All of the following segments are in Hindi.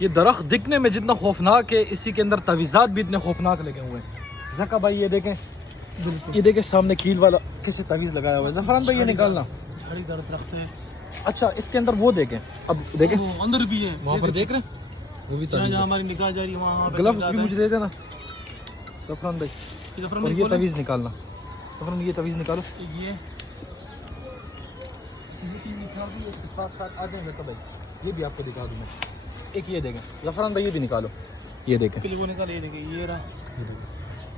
ये दरख्त दिखने में जितना खौफनाक है, इसी के अंदर तवीज़ात भी इतने खौफनाक लगे हुए हैं। ज़का भाई ये देखें, ये देखें सामने कील वाला कैसे तवीज़ लगाया हुआ है। ज़फ़रान भाई ये निकालना। झाड़ीदार दरख्त है। अच्छा इसके अंदर वो देखें, अब देखें अंदर भी है, वहाँ पर देख रहे हैं, वो भी तवीज़ जहाँ है। हमारी निगाह जा रही है वहाँ ग्लव्स भी मुझे दे देना ज़फ़रान भाई। और ये तवीज़ निकालना ज़फ़रान, ये तवीज़ निकालो। ये इसके साथ साथ आ जाए ज़का भाई, ये भी आपको दिखा दूँ मैं। एक ये देखें ज़फ़रान भाई, ये भी निकालो, ये देखें, वो निकाल, ये देखिए ये रहा,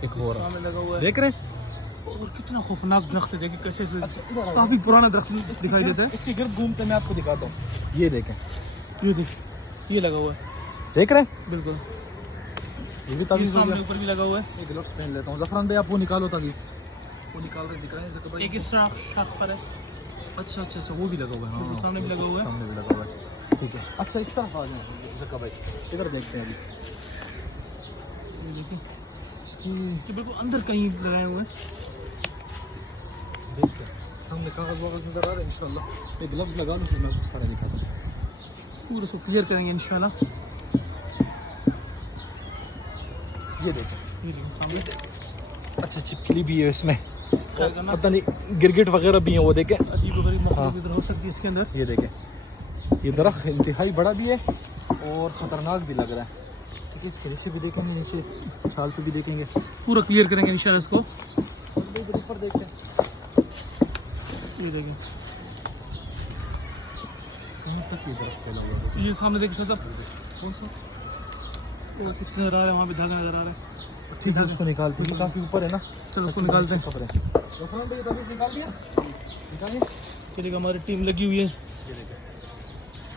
एक और सामने लगा हुआ है। देख रहे हैं। और कितना खौफनाक दरख्त है, देखिए कैसे से काफी पुराना दरख्त दिखाई देता है। इसके गिर्द घूमते मैं आपको दिखाता हूँ, ये देखें, ये देखिए, ये लगा हुआ है, देख रहे हैं। बिल्कुल ये भी ये तवीज़ हो सामने गया। ऊपर भी लगा हुआ है। एक ग्लव्स पहन लेता हूँ। ज़फ़रान भाई आप वो निकालो तवीज़, वो निकाल रहे दिख रहे हैं ज़का भाई। एक इस शाख पर है, अच्छा अच्छा अच्छा, वो भी लगा हुआ है। हाँ सामने भी लगा हुआ है। सामने भी लगा हुआ है, ठीक है। अच्छा इस तरफ आ जाए ज़का भाई, इधर देखते हैं अभी। ये देखिए इसके बिल्कुल अंदर कहीं लगाए हुए हैं। देखते हैं सामने कागज़ वागज़ नज़र आ रहा है इंशाल्लाह। एक ग्लव्स लगा लूँ फिर मैं आपको सारा दिखाता हूँ। पूरा सब क्लियर करेंगे इंशाल्लाह। ये देखें, ये देखिए सामने अच्छा छिपकली भी है इसमें, क्या करना, पता नहीं गिरगिट वगैरह भी हैं, वो देखें। अजीब व गरीब हाँ। मखलूक इधर हो सकती है इसके अंदर। ये देखें, ये दरख्त इंतहाई बड़ा भी है और ख़तरनाक भी लग रहा है। ठीक है, इसके नीचे भी देखेंगे, नीचे छाल पे भी देखेंगे, पूरा क्लियर करेंगे इंशाल्लाह इसको। ऊपर देखते हैं। ये देखिए, कहाँ तक ये दरख्त फैला हुआ है? ये सामने देखिए सब कौन सा? वो कुछ नजर आ रहा है, वहाँ पे धागा नजर आ रहा है। ठीक है, उसको निकालते हैं, काफ़ी ऊपर है ना। चलो उसको निकालते हैं। खबर है ज़फ़रान भाई, ये तवीज़ निकाल दिया, निकालिए। चलिए हमारी टीम लगी हुई है। ये देखें,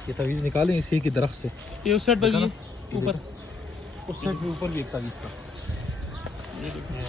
ये तवीज़ निकालें इसी की दरख्त से। ये उस साइड पर भी है, ये ऊपर उस साइड पे ऊपर भी एक तवीज़ था। ये देखिए।